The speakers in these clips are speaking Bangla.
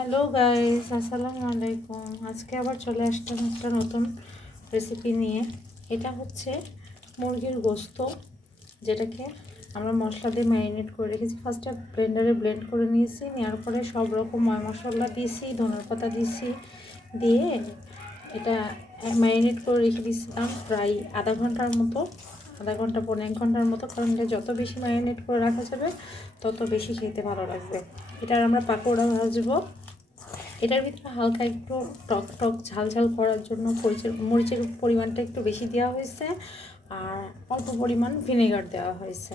হ্যালো গাইস, আসসালামু আলাইকুম। আজকে আবার চলে আসলাম একটা নতুন রেসিপি নিয়ে। এটা হচ্ছে মুরগির গোস্ত, যেটাকে আমরা মশলা দিয়ে ম্যারিনেট করে রেখেছি। ফার্স্টে ব্লেন্ডারে ব্লেন্ড করে নিয়েছি, নেওয়ার পরে সব রকম মশলা দিয়েছি, ধনের পাতা দিয়েছি, দিয়ে এটা ম্যারিনেট করে রেখে দিয়েছিলাম প্রায় আধা ঘন্টার মতো, আধা ঘন্টা 1.5 ঘন্টার মতো। কারণ এটা যত বেশি ম্যারিনেট করে রাখা যাবে তত বেশি খেতে ভালো লাগবে। এটার আমরা পাকোড়া ভাজবো। এটার ভিতরে হালকা একটু টক টক ঝাল ঝাল করার জন্য মরিচের পরিমাণটা একটু বেশি দেওয়া হয়েছে, আর অল্প পরিমাণ ভিনেগার দেওয়া হয়েছে।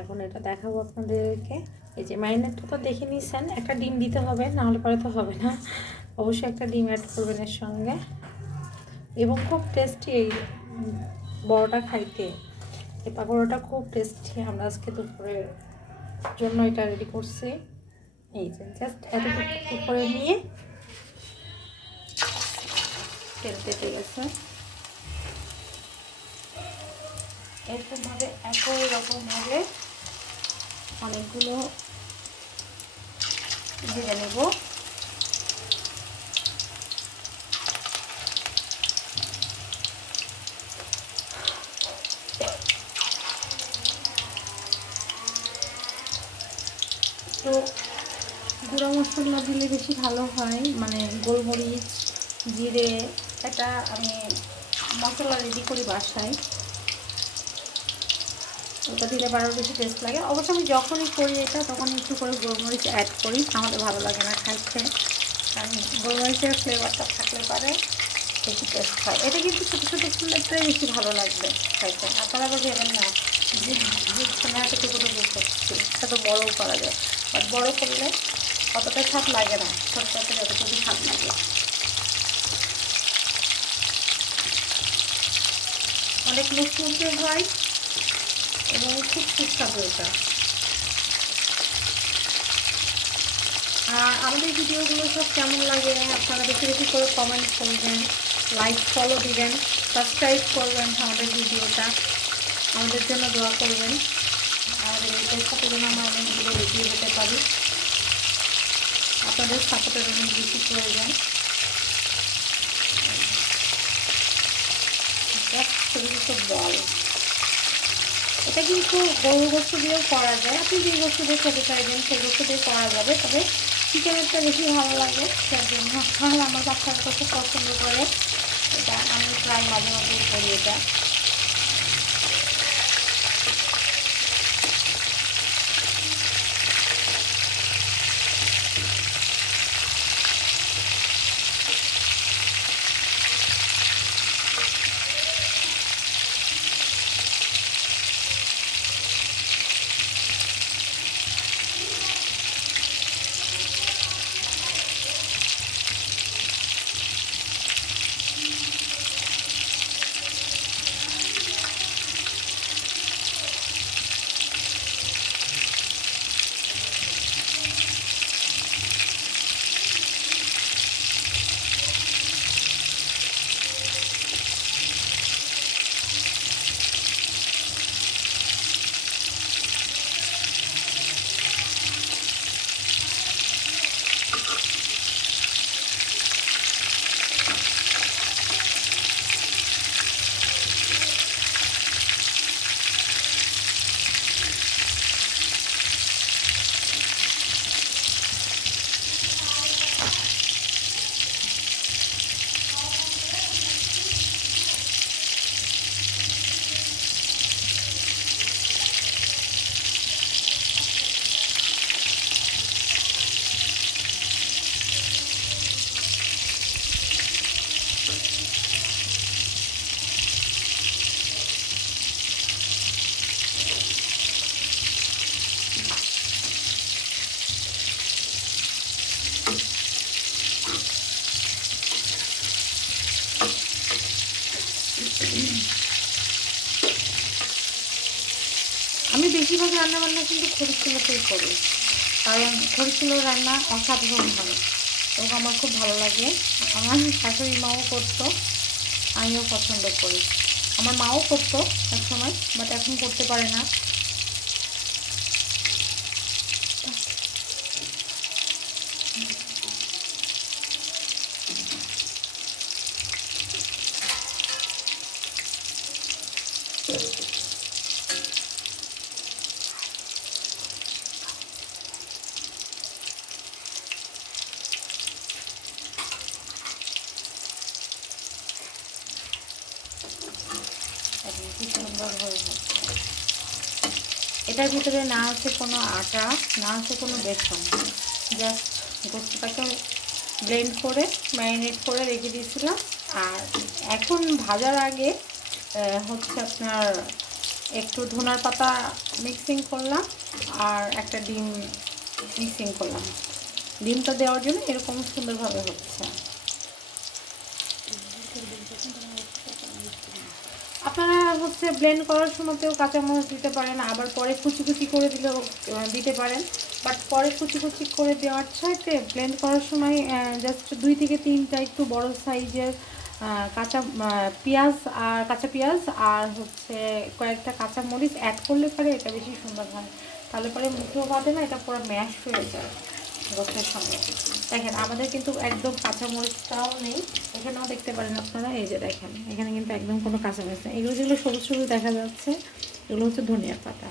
এখন এটা দেখাবো আপনাদেরকে। এই যে ম্যারিনেটটা তো দেখে নিয়েছেন, একটা ডিম দিতে হবে, নাহলে পরে তো হবে না। অবশ্যই একটা ডিম অ্যাড করবেন এর সঙ্গে। এবং খুব টেস্টি এই বড়টা খাইতে, এই পাকোড়াটা খুব টেস্টি। আমরা আজকে দুপুরের জন্য এটা রেডি করছি। এই যে জাস্ট এতটুকু করে নিয়ে তেল তেতে গেছে, এরকমভাবে একই রকমভাবে অনেকগুলো ভেজে নেব। তো গুঁড়ো মশলা দিলে বেশি ভালো হয়, মানে গোলমরিচ, জিরে, এটা আমি মশলা রেডি করি বাসায়, ওটা দিলে আরও বেশি টেস্ট লাগে। অবশ্য আমি যখনই করি এটা তখন একটু করে গোলমরিচ অ্যাড করি, আমাদের ভালো লাগে না খাইতে, কারণ গোলমরিচের ফ্লেভারটা থাকলে পারে বেশি টেস্ট হয়। এটা কিন্তু ছোটো ছোটো ফুলেরটাই বেশি ভালো লাগবে খাইতে। আপনারা আবার ভেবেন না যে এতটুকু করছি, এটা তো বড়ও করা যায়, বাট বড়ো করলে অতটা স্বাদ লাগে না, ছোটটাতে যতটুকু স্বাদ লাগে। অনেক মুচমুচে হয় এবং খুব সুস্বাদু এটা। আর আমাদের ভিডিওগুলো সব কেমন লাগে আপনারা বেশি বেশি করে কমেন্ট করবেন, লাইক ফলো দিবেন, সাবস্ক্রাইব করবেন আমাদের ভিডিওটা, আমাদের জন্য দোয়া করবেন। আমাদের এই চেষ্টাতে যেন আমরা অনেক ভিডিও এগিয়ে যেতে পারি, আপনাদের সাপোর্টের অনেক বেশি প্রয়োজন। ছোটো ছোটো বল, এটা কিন্তু গরুর গোস্ত দিয়েও করা যায়, আপনি যে গোস্ত দিয়ে খেতে চাইবেন সেই গোস্ত দিয়ে করা যাবে, তবে চিকেনেরটা বেশি ভালো লাগে। তার জন্য আমার বাচ্চারা তো খুব পছন্দ করে এটা, আমি প্রায় মাঝে মাঝে করি এটা। আমি বেশিরভাগ রান্নাবান্না কিন্তু খড়ির চুলোতেই করি, কারণ খড়ির চুলোর রান্না অসাধারণ হয় এবং আমার খুব ভালো লাগে। আমার শাশুড়ি মাও করতো, আমিও পছন্দ করি। আমার মাও করতো এক সময়, বাট এখন করতে পারে না। সুন্দরভাবে হচ্ছে। এটার ভিতরে না আছে কোনো আটা, না আছে কোনো বেসন, জাস্ট গোস্তটাকে ব্লেন্ড করে ম্যারিনেট করে রেখে দিয়েছিলাম। আর এখন ভাজার আগে হচ্ছে আপনার একটু ধনার পাতা মিক্সিং করলাম আর একটা ডিম মিক্সিং করলাম। ডিমটা দেওয়ার জন্য এরকম সুন্দরভাবে হচ্ছে। আপনারা হচ্ছে ব্লেন্ড করার সময়তেও কাঁচামরিচ দিতে পারেন, আবার পরে কুচি কুচি করে দিলেও দিতে পারেন। বাট পরে কুচি কুচি করে দেওয়ার চাইতে ব্লেন্ড করার সময় জাস্ট 2 থেকে 3টা একটু বড় সাইজের কাঁচা পেঁয়াজ আর কাঁচা পেঁয়াজ আর হচ্ছে কয়েকটা কাঁচা মরিচ অ্যাড করলে পরে এটা বেশি সুন্দর হয়। তাহলে পরে মুখেও বাঁধে না, এটা পুরো ম্যাশ হয়ে যায় গোস্তের সঙ্গে। দেখেন আমাদের কিন্তু একদম কাঁচামরিচটাও নেই, এখানেও দেখতে পারেন আপনারা। এই যে দেখেন এখানে কিন্তু একদম কোনো কাঁচামরিচ নেই। এগুলো যেগুলো সবুজ সবুজ দেখা যাচ্ছে এগুলো হচ্ছে ধনিয়া পাতা।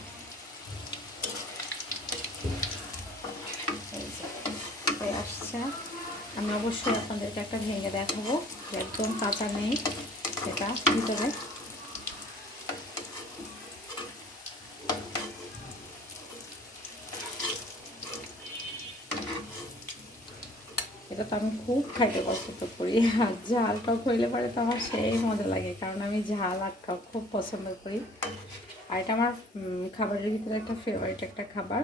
এই যে হয়ে আসছে। আমি অবশ্যই আপনাদেরকে একটা ভেঙে দেখাবো যে একদম কাঁচা নেই এটা ভিতরে। এটা তো আমি খুব খাইতে পছন্দ করি, আর ঝাল টক হইলে পরে তো আমার সেই মজা লাগে, কারণ আমি ঝাল আর টক খুব পছন্দ করি। আর এটা আমার খাবারের ভিতরে একটা ফেভারিট একটা খাবার।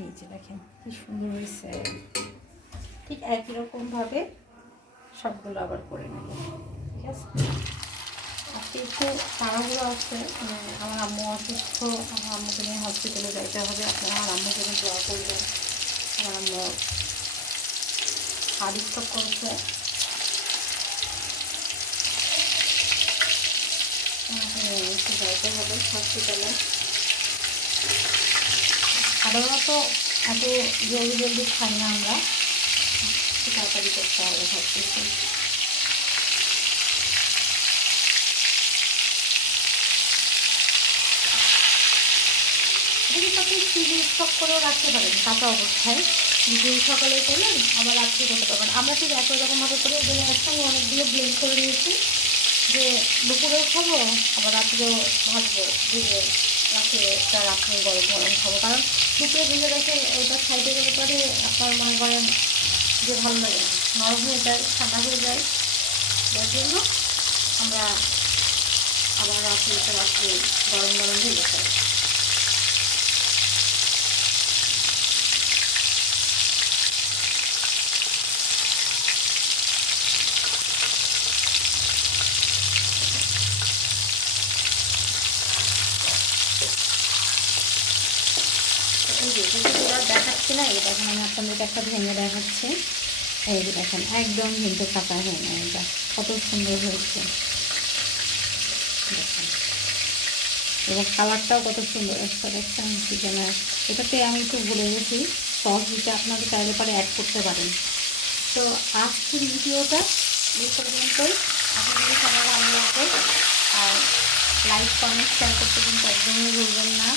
এই যে দেখেন কি সুন্দর হয়েছে। ঠিক একই রকমভাবে সবগুলো আবার করে নেব, ঠিক আছে। আজকে একটু তাড়াহুড়ো আছে, আমার আম্মু অসুস্থ, আমার আম্মুকে নিয়ে হসপিটালে যাইতে হবে। আপনারা আমার আম্মুকে নিয়ে দোয়া করবেন। আমার আম্মু হার্ট স্ট্রোক করেছে, একটু যাইতে হবে হসপিটালে। সাধারণত এত জলদি জলদি খাই না আমরা, একটু তাড়াতাড়ি করতে হবে সব কিছু। এটা কিন্তু আপনি ফ্রিজে স্টক করেও রাখতে পারেন কাঁচা অবস্থায়। দিন সকালে করলেন আবার রাত্রে করতে পারবেন। আমরা ঠিক একই রকমভাবে করে এগুলো একসঙ্গে অনেকগুলো ব্লেন্ড করে নিয়েছি, যে দুপুরেও খাবো আবার রাত্রেও ভাজবো, ভেজে রাত্রে গরম গরম খাবো। কারণ দুপুরে ভেজে রেখে ওইটা সাইডে গেলে পরে আপনার মনে করেন যে ভালো লাগে না, নরম হয়ে যায়, ঠান্ডা হয়ে যায়। যার জন্য আমরা আবার রাত্রে গরম গরম ভেজে খাই। দেখাচ্ছি না, এই দেখেন আমি আপনাদেরকে একটা ভেঙে দেখাচ্ছি। এই যে দেখেন একদম কিন্তু কাঁচা হয় না, এটা কত সুন্দর হয়েছে দেখেন। এবং কালারটাও কত সুন্দর একটা দেখছেন চিকেনের। এটাতে আমি একটু ভুলে গেছি সস দিতে, আপনাদের চাইলে পরে অ্যাড করতে পারেন। তো আজকের ভিডিওটা এই পর্যন্তই। আশা করি সবার ভালো লাগবে। আর লাইক কমেন্ট শেয়ার করতে কিন্তু একদমই ভুলবেন না।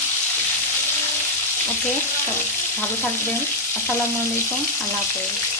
ওকে, ভালো থাকবেন। আসসালামু আলাইকুম, আল্লাহ হাফেজ।